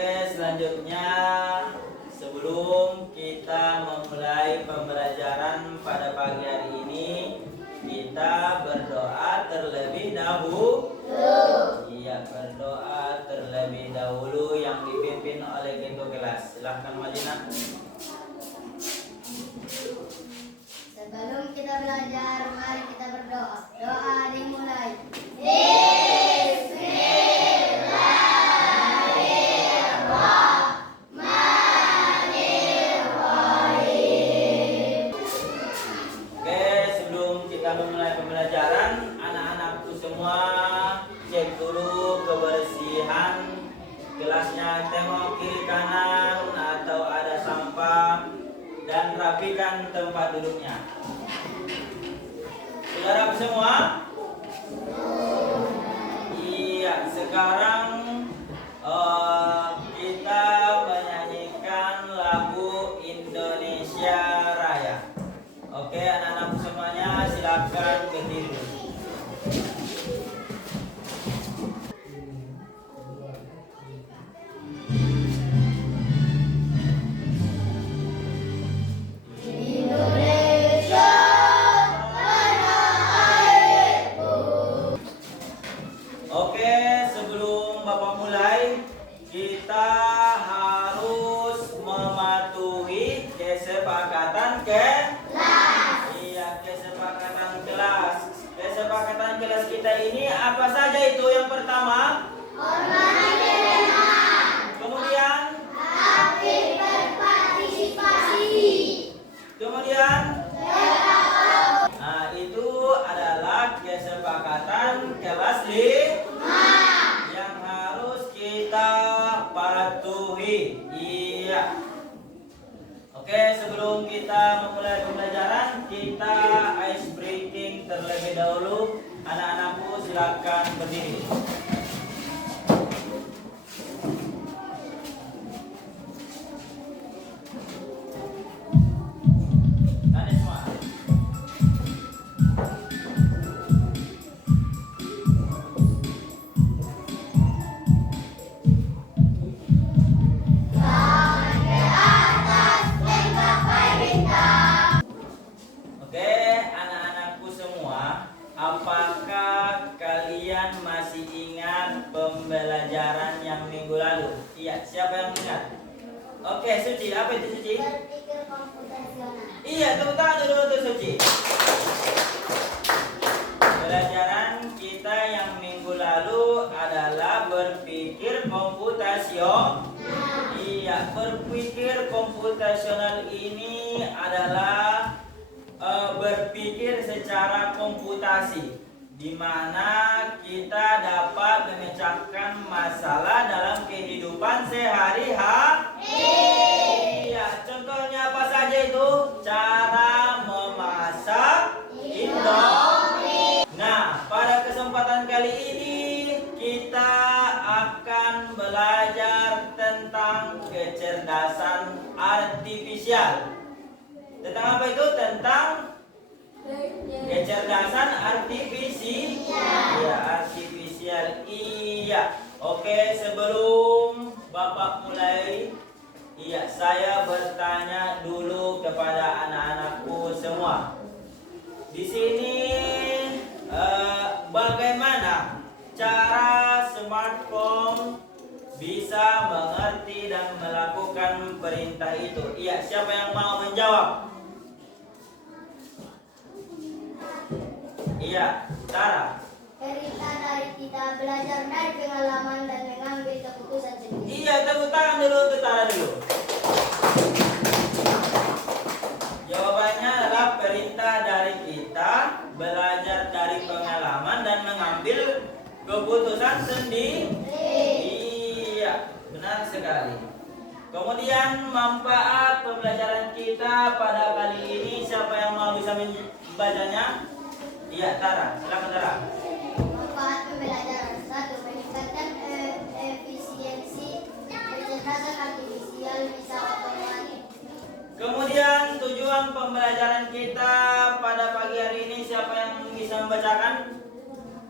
Oke, selanjutnya sebelum kita memulai pembelajaran pada pagi hari ini, kita berdoa terlebih dahulu. Iya, berdoa terlebih dahulu yang dipimpin oleh ketua kelas. Silahkan Madinah. Sebelum kita belajar, mari kita berdoa. Doa dimulai. Oke, sebelum kita memulai pembelajaran, anak-anakku semua cek dulu kebersihan kelasnya, tengok kiri kanan atau ada sampah, dan rapikan tempat duduknya. Saudara semua? Iya, sekarang kita menyanyikan lagu Indonesia Raya. Oke, anak-anak semuanya silakan berdiri. Oke, sebelum Bapak mulai, kita harus mematuhi kesepakatan kelas. Iya, kesepakatan kelas. Kesepakatan kelas kita ini apa saja itu? Yang pertama, Hormati keresahan. kemudian, Aktif berpartisipasi. kemudian, nah itu adalah kesepakatan kelas yang harus kita patuhi. Iya. Oke, sebelum kita memulai pembelajaran, kita ice breaking terlebih dahulu. Anak-anakku silakan berdiri. Tadi semua. Oke, anak-anakku semua, apakah kalian masih ingat pembelajaran yang minggu lalu? Iya, siapa yang ingat? Oke, Suci, apa itu Suci? Berpikir komputasional. Iya, tepuk tangan dulu untuk Suci. Pembelajaran kita yang minggu lalu adalah berpikir komputasional. Iya, berpikir komputasional ini adalah berpikir secara komputasi, di mana kita dapat memecahkan masalah dalam kehidupan sehari-hari. Iya, contohnya apa saja itu? Cara memasak Indomie. Nah, pada kesempatan kali ini kita akan belajar tentang kecerdasan artifisial. Tentang apa itu? Tentang kecerdasan artifisial. Iya, artifisial. Iya. Oke, sebelum Bapak mulai, iya, saya bertanya dulu kepada anak-anakku semua. Di sini bagaimana cara smartphone bisa mengerti dan melakukan perintah itu? Iya, siapa yang mau menjawab? Iya, Tara. Perintah dari kita belajar dari pengalaman dan mengambil keputusan sendiri. Iya, tepuk tangan dulu untuk Tara dulu. Jawabannya adalah perintah dari kita belajar dari pengalaman dan mengambil keputusan sendiri. Iya, benar sekali. Kemudian manfaat pembelajaran kita pada kali ini, siapa yang mau bisa membacanya? Iya, Tara, silakan Tara. Manfaat pembelajaran. 1. Meningkatkan efisiensi. Kecerdasan artifisial bisa otomatis. Kemudian tujuan pembelajaran kita pada pagi hari ini, siapa yang bisa membacakan?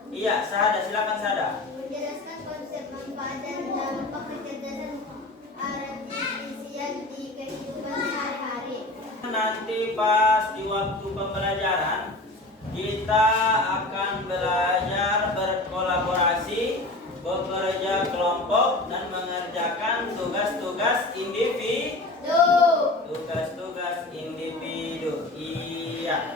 Iya, Sahada, silakan Sahada. Menjelaskan konsep manfaat dan dampak kecerdasan nanti pas di waktu pembelajaran kita akan belajar berkolaborasi, bekerja kelompok dan mengerjakan tugas-tugas individu. Tugas-tugas individu. Iya.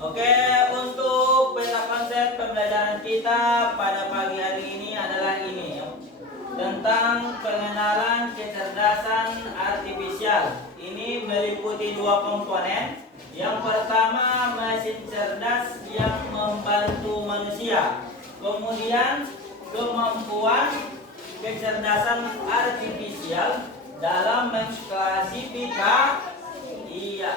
Oke, untuk peta konsep pembelajaran kita pada pagi hari ini adalah ini, tentang pengenalan kecerdasan artifisial. Ini meliputi dua komponen. Yang pertama, mesin cerdas yang membantu manusia. Kemudian, kemampuan kecerdasan artifisial dalam mengklasifikasi. Iya.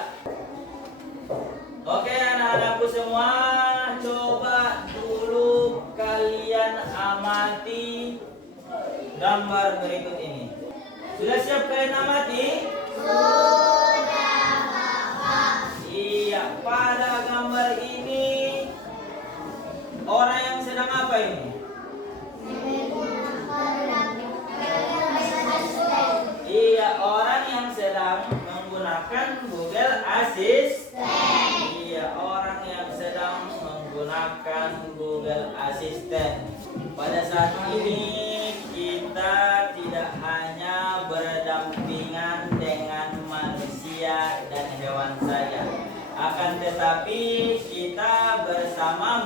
Oke, anak-anakku semua, coba dulu kalian amati gambar berikut ini. Sudah siap kalian amati? Sudah, Bapak. Iya, pada gambar ini orang yang sedang apa ini? Iya, orang yang sedang menggunakan Google Assistant. Iya, orang yang sedang menggunakan Google Assistant. Pada saat ini kita tidak hanya berdampingan dengan manusia dan hewan saja, akan tetapi kita bersama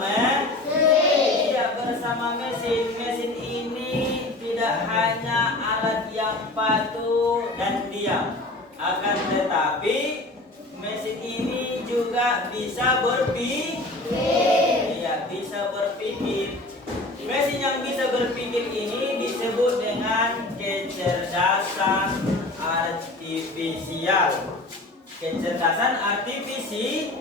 bersama mesin. Mesin ini tidak hanya alat yang patuh dan diam, akan tetapi mesin ini juga bisa berpikir. Iya, bisa berpikir. Mesin yang bisa berpikir ini disebut dengan kecerdasan artifisial. Kecerdasan artifisial.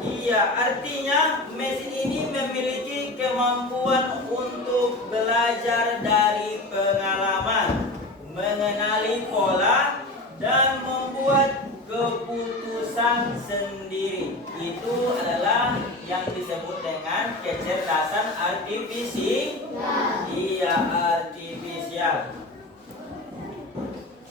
Iya, artinya mesin ini memiliki kemampuan untuk belajar dari pengalaman, mengenali pola, dan membuat keputusan sendiri. Itu adalah yang disebut dengan kecerdasan artifisial. Iya, artifisial.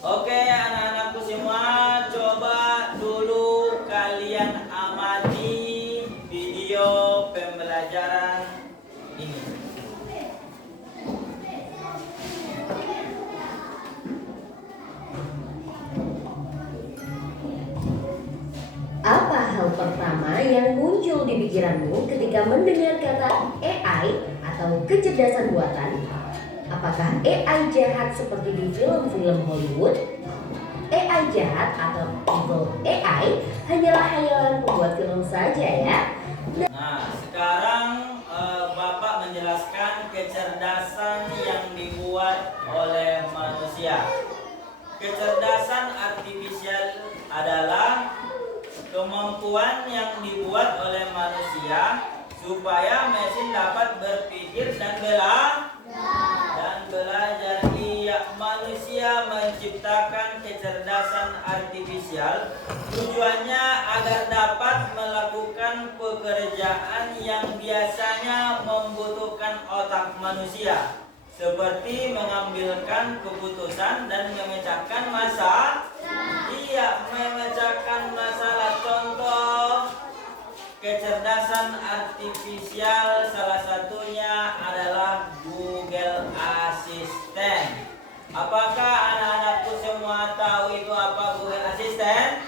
Oke, anak-anakku semua, coba dulu kalian amati video pembelajaran ini. Apa hal pertama yang muncul di pikiranmu ketika mendengar kata AI atau kecerdasan buatan? Apakah AI jahat seperti di film-film Hollywood? AI jahat atau evil AI hanyalah khayalan pembuat film saja ya. Nah, sekarang Bapak menjelaskan kecerdasan yang dibuat oleh manusia. Kecerdasan artifisial adalah kemampuan yang dibuat oleh manusia supaya mesin dapat berpikir dan belajar. Iya, manusia menciptakan kecerdasan artifisial tujuannya agar dapat melakukan pekerjaan yang biasanya membutuhkan otak manusia, seperti mengambilkan keputusan dan memecahkan masalah. Iya, memecahkan masalah. Contoh kecerdasan artifisial salah satunya adalah Google Assistant. Apakah anak-anakku semua tahu itu apa Google Assistant?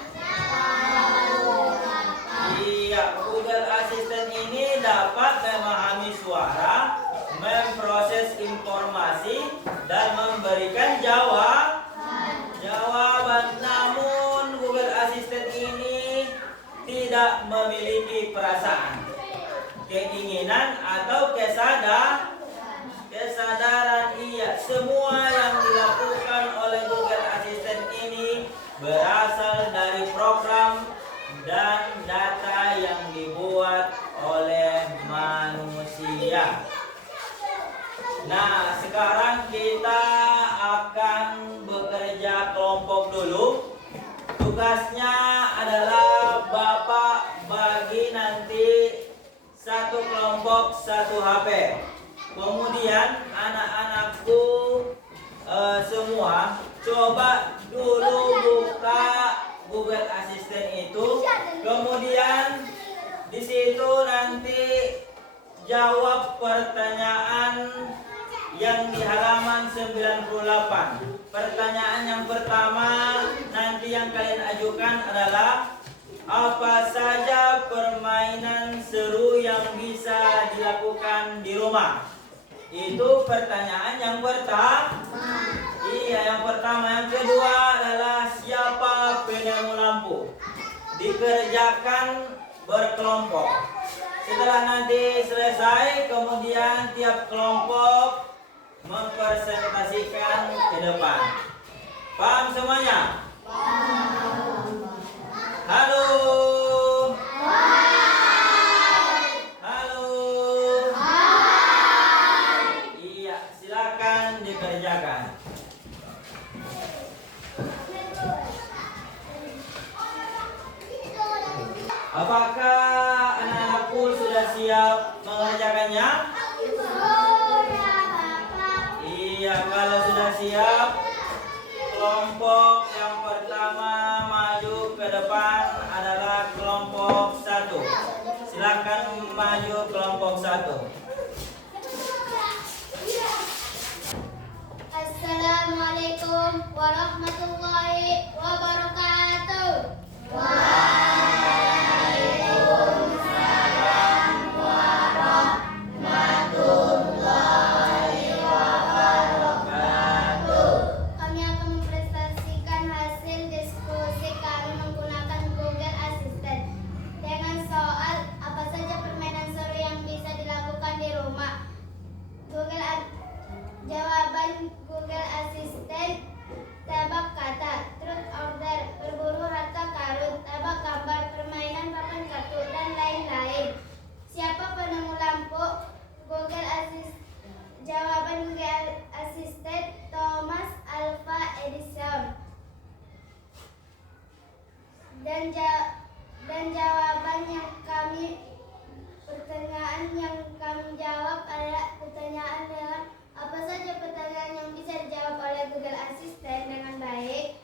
Iya, Google Assistant ini dapat memahami suara, memproses informasi, dan memberikan jawaban. Namun Google Assistant ini tidak memiliki perasaan, keinginan, atau kesadaran. Iya, semua yang dilakukan oleh Google Assistant ini berasal dari program dan data yang dibuat oleh manusia. Nah, sekarang kita akan bekerja kelompok dulu. Tugasnya adalah Bapak bagi nanti satu kelompok satu HP. Kemudian anak-anakku semua coba dulu jawab pertanyaan yang di halaman 98. Pertanyaan yang pertama nanti yang kalian ajukan adalah apa saja permainan seru yang bisa dilakukan di rumah? Itu pertanyaan yang pertama. Iya, yang pertama. Yang kedua adalah siapa penemu lampu? Dikerjakan berkelompok. Setelah nanti selesai, kemudian tiap kelompok mempresentasikan ke depan. Paham semuanya? Halo. Halo. Iya, silakan dikerjakan. Apakah anak-anakku sudah siap mengerjakannya? Iya, kalau sudah siap, kelompok yang pertama maju ke depan adalah kelompok 1. Silakan maju kelompok 1. Assalamualaikum warahmatullahi wabarakatuh. Kami akan mempresentasikan hasil diskusi kami menggunakan Google Assistant dengan soal apa saja permainan seru yang bisa dilakukan di rumah. Jawaban Google Assistant: tebak kata, truth order, berburu harta karun, tebak gambar, permainan papan kartu, dan lain-lain. Siapa penemu lampu? Jawaban Google Assistant: Thomas Alva Edison. Dan jawaban yang pertanyaan yang kami jawab adalah pertanyaan dengan apa saja pertanyaan yang bisa dijawab oleh Google Assistant dengan baik.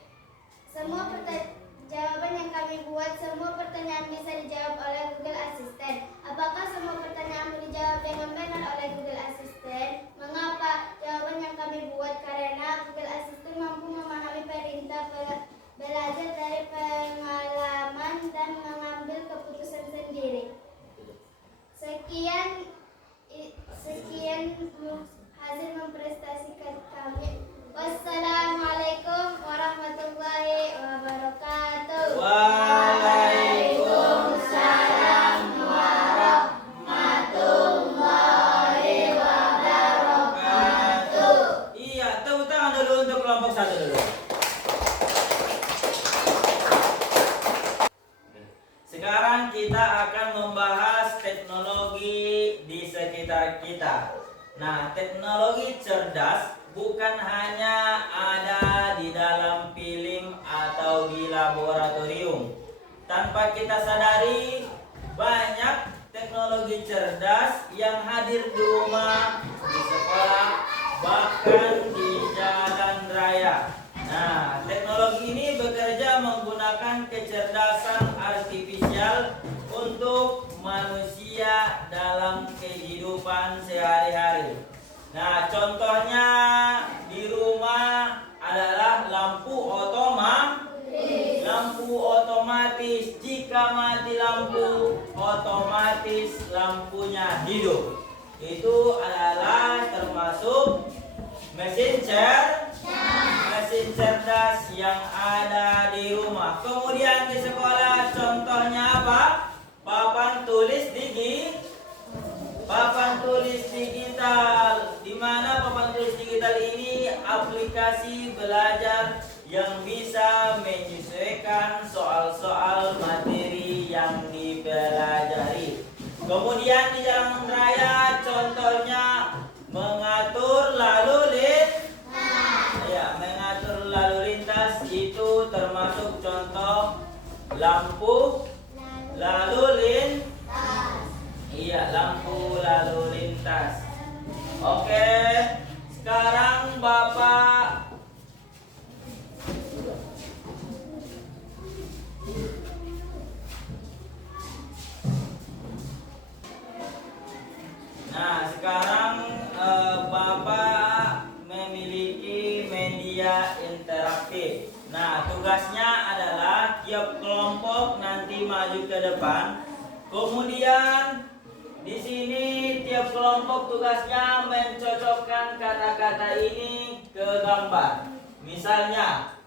Jawaban yang kami buat, semua pertanyaan bisa dijawab oleh Google Assistant. Apakah semua pertanyaan dijawab dengan benar oleh Google Assistant? Mengapa? Jawaban yang kami buat karena Google Assistant mampu memahami perintah belajar dari pengalaman dan mengambil keputusan sendiri. Sekian hasil mempresentasikan kami. Wassalamualaikum warahmatullahi wabarakatuh. Waalaikumsalam warahmatullahi wabarakatuh. Iya, tepuk tangan dulu untuk kelompok 1 dulu. Sekarang kita akan membahas teknologi di sekitar kita. Nah, teknologi cerdas bukan hanya ada di dalam film atau di laboratorium. Tanpa kita sadari, banyak teknologi cerdas yang hadir di rumah, di sekolah, bahkan di jalan raya. Nah, teknologi ini bekerja menggunakan kecerdasan artifisial untuk manusia dalam kehidupan sehari-hari. Nah, contohnya di rumah adalah lampu otomatis. Jika mati lampu, otomatis lampunya hidup. Itu adalah termasuk mesin cerdas yang ada di rumah. Kemudian di sekolah contohnya apa? Papan tulis digital. Di mana papan tulis digital ini aplikasi belajar yang bisa menyesuaikan soal-soal materi yang dipelajari. Kemudian di jalan raya contohnya mengatur lalu lintas itu termasuk contoh lampu lalu lintas. Iya, lampu lalu lintas. Oke, sekarang Bapak media interaktif. Nah, tugasnya adalah tiap kelompok nanti maju ke depan. Kemudian di sini tiap kelompok tugasnya mencocokkan kata-kata ini ke gambar. Misalnya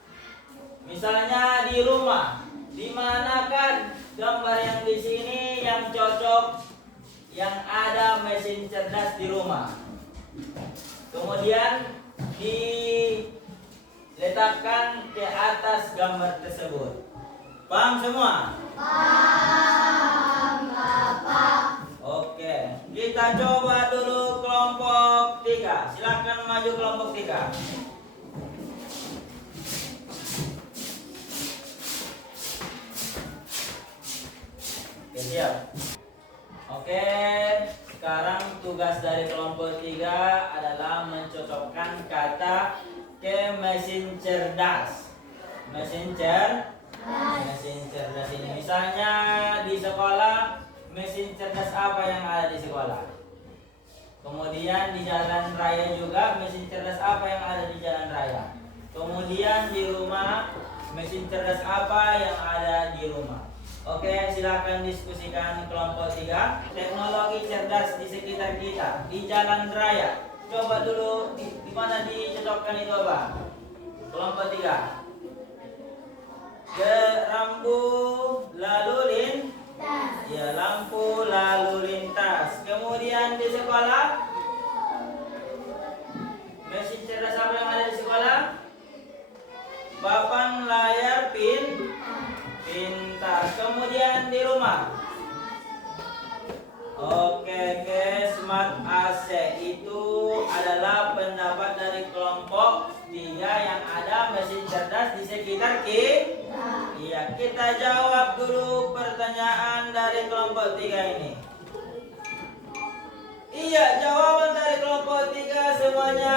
di rumah. Di manakah gambar yang di sini yang cocok yang ada mesin cerdas di rumah? Kemudian diletakkan ke atas gambar tersebut. Paham semua? Paham, Bapak. Oke, kita coba dulu kelompok 3. Silakan maju kelompok 3. Oke, siap. Oke, sekarang tugas dari kelompok 3 adalah mencocokkan kata ke mesin cerdas. Mesin cerdas ini misalnya di sekolah, mesin cerdas apa yang ada di sekolah? Kemudian di jalan raya juga, mesin cerdas apa yang ada di jalan raya? Kemudian di rumah, mesin cerdas apa yang ada di rumah? Oke, silakan diskusikan kelompok 3. Teknologi cerdas di sekitar kita, di jalan raya. Coba dulu di mana dicocokkan itu apa? Kelompok 3. Ke lampu lalu lintas. Ya, lampu lalu lintas. Kemudian di sekolah, mesin cerdas apa yang ada di sekolah? Papan layar pintar. Kemudian di rumah. Oke, smart AC itu adalah pendapat dari kelompok 3 yang ada mesin cerdas di sekitar kita. Iya, kita jawab dulu pertanyaan dari kelompok 3 ini. Iya, jawaban dari kelompok 3 semuanya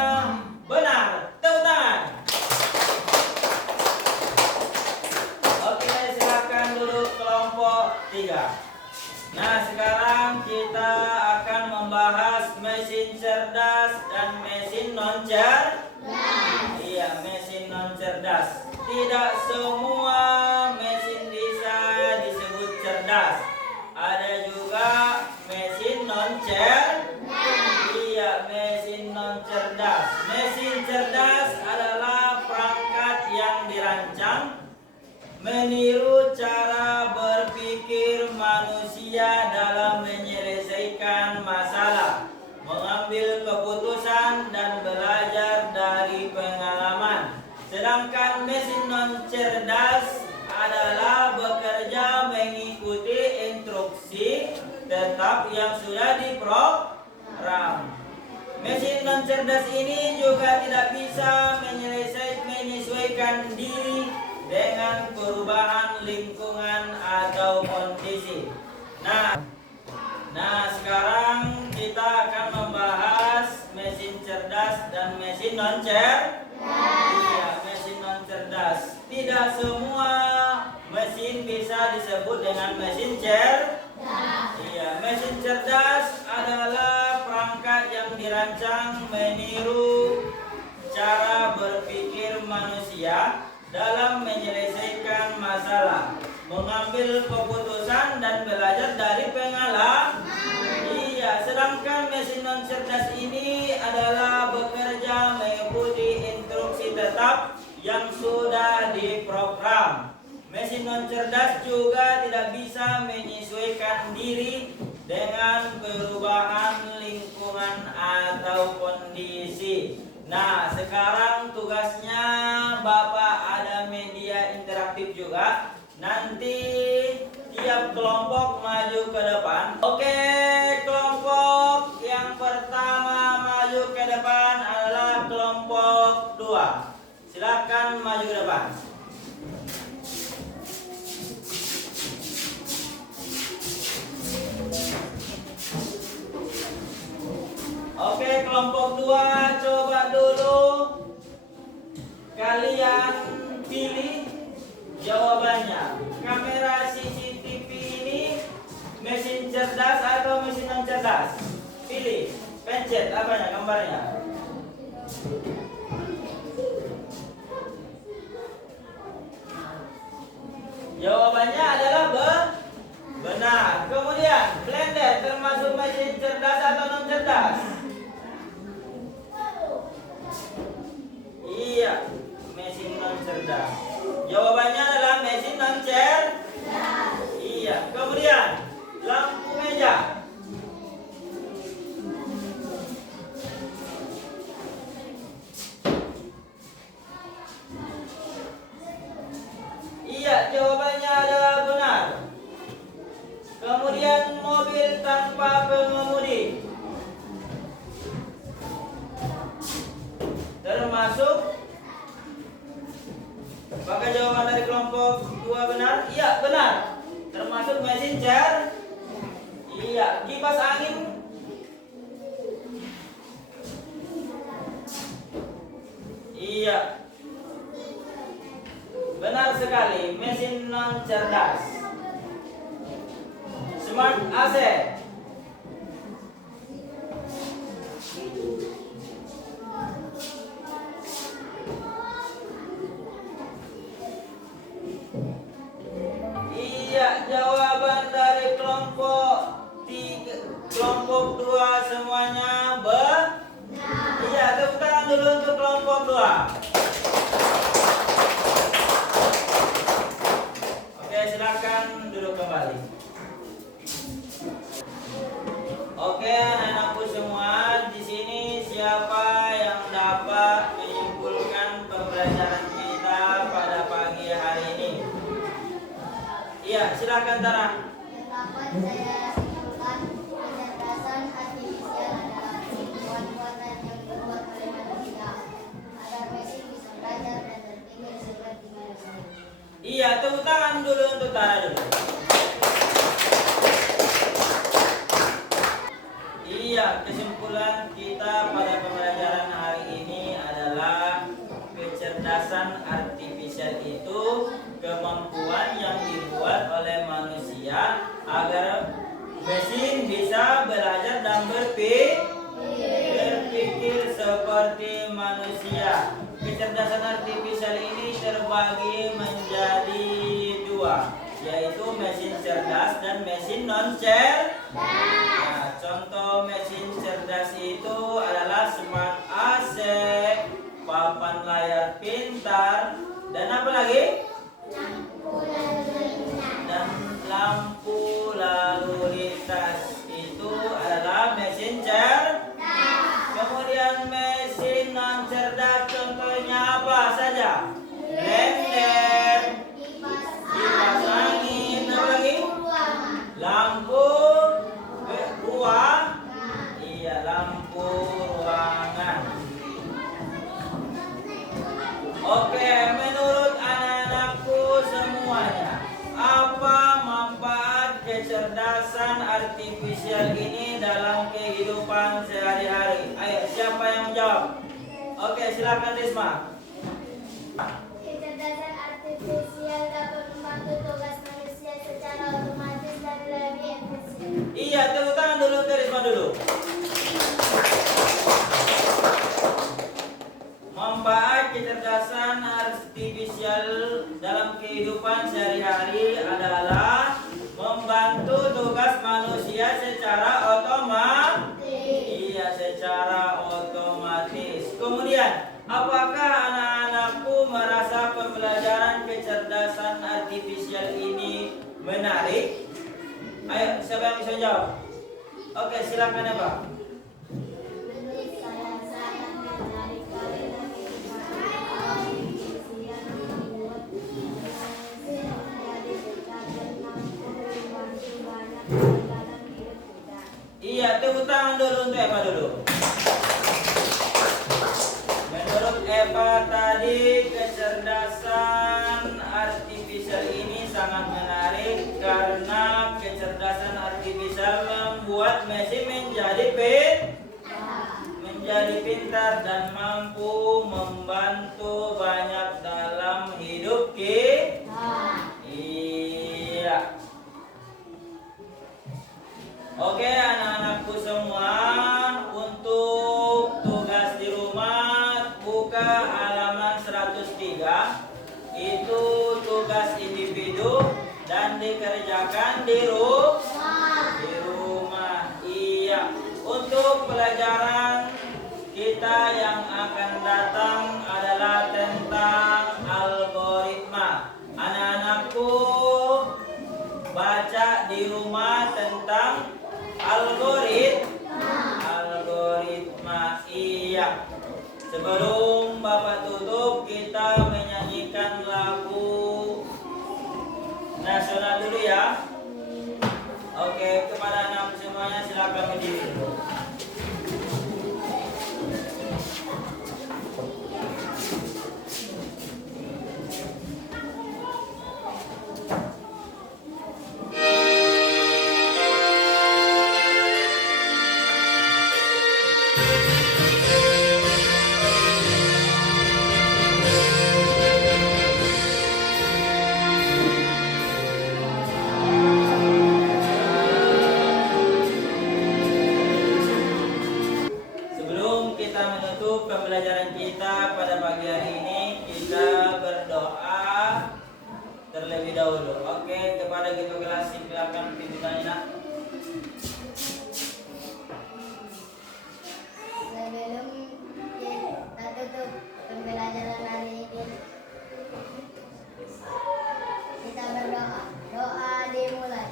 benar. Tepuk tangan. Oke, silakan dulu kelompok 3. Nah, sekarang kita akan membahas mesin cerdas dan mesin non cerdas. Iya, mesin non cerdas. Tidak semua mesin bisa disebut cerdas. Ada juga mesin non cerdas. Iya, mesin non cerdas. Mesin cerdas adalah perangkat yang dirancang meniru cara berpikir manusia dalam menyelesaikan masalah, mengambil keputusan dan belajar dari pengalaman. Sedangkan mesin non cerdas adalah bekerja mengikuti instruksi tetap yang sudah diprogram. Mesin non cerdas ini juga tidak bisa menyesuaikan diri dengan perubahan lingkungan atau kondisi. Nah, sekarang kita akan membahas mesin cerdas dan mesin non cerdas. Iya, mesin non cerdas. Tidak semua mesin bisa disebut dengan mesin cerdas. Iya, mesin cerdas adalah perangkat yang dirancang meniru cara berpikir manusia dalam menyelesaikan masalah, mengambil keputusan dan belajar dari pengalaman. Iya, sedangkan mesin non cerdas ini adalah bekerja mengikuti instruksi tetap yang sudah diprogram. Mesin non cerdas juga tidak bisa menyesuaikan diri dengan perubahan lingkungan atau kondisi. Nah, sekarang tugasnya Bapak ada media interaktif juga. Nanti tiap kelompok maju ke depan. Oke, kelompok yang pertama maju ke depan adalah kelompok 2. Silakan maju ke depan. Oke, kelompok 2, coba dulu kalian pilih jawabannya. Kamera CCTV ini mesin cerdas atau mesin non cerdas? Pilih, pencet apanya gambarnya. termasuk. Apakah jawaban dari kelompok 2 benar? Iya, benar. Termasuk mesin cer. Iya, kipas angin. Iya. Benar sekali, mesin non cerdas. Smart AC. Iya, jawaban dari kelompok 2 semuanya benar. Iya, tepuk tangan dulu untuk kelompok 2. Oke, silakan duduk kembali. Oke, anak-anakku semua, di sini siapa yang dapat menyimpulkan pembelajaran kita pada pagi hari ini? Iya, silakan Tara. Yang dapat saya simpulkan, kecerdasan artifisial adalah buatan-buatan yang dibuat oleh manusia agar mesin bisa belajar dan berpikir seperti manusia. Iya, tepuk tangan dulu untuk Tara dulu. Iya, kesimpulan kita pada pembelajaran hari ini adalah kecerdasan artifisial itu kemampuan yang dibuat oleh manusia agar mesin bisa belajar dan berpikir seperti manusia. Kecerdasan artifisial ini terbagi menjadi 2, yaitu mesin cerdas dan mesin non cerdas. Nah, contoh mesin cerdas itu adalah smart AC, papan layar pintar, dan apa lagi? Dan lampu lalu lintas itu adalah mesin cerdas. Kemudian mesin non cerdas contohnya apa saja? Blender, kipas angin, apa lagi? Lampu ruang. Iya, lampu ruangan. Oke, menurut anak-anakku semuanya, apa manfaat kecerdasan artifisial ini dalam kehidupan sehari-hari? Ayo, siapa yang menjawab? Oke, silakan Risma. Kecerdasan artifisial dapat membantu tugas manusia secara otomatis dan lebih efisien. Iya, tepuk tangan dulu untuk Risma dulu. Manfaat kecerdasan artifisial dalam kehidupan sehari-hari adalah membantu tugas manusia secara otomatis. Iya, secara otomatis. Kemudian, apakah anak-anakku merasa pembelajaran kecerdasan artifisial ini menarik? Ayo, siapa yang bisa jawab? Oke, silakan ya Pak. Menurut saya sangat menarik karena kecerdasan artifisial membuat mesin menjadi dekat dan mampu membantu banyak hal dalam hidup kita. Iya, tepuk tangan dulu untuk Eva dulu. Menurut Eva tadi, kecerdasan artifisial ini sangat menarik karena kecerdasan artifisial membuat mesin menjadi pintar dan mampu membantu banyak dalam hidup kita. Iya. Oke, anak-anakku semua, untuk tugas di rumah buka halaman 103. Itu tugas individu dan dikerjakan di rumah. Iya. Untuk pelajaran kita yang akan datang adalah tentang algoritma. Anak-anakku baca di rumah tentang algoritma. Iya. Sebelum Bapak tutup, kita menyanyikan lagu nasional dulu ya. Oke, kepada anak semuanya silakan berdiri dulu. pembelajaran kita pada pagi hari ini kita berdoa terlebih dahulu. Oke, kepada ketua kelas silakan pimpinan Nak. Sebelum kita tutup pembelajaran hari ini, kita berdoa. Doa dimulai.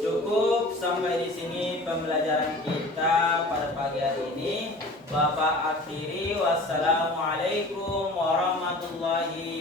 Cukup sampai di sini pembelajaran kita pada pagi hari ini. Bapak akhiri, wassalamualaikum warahmatullahi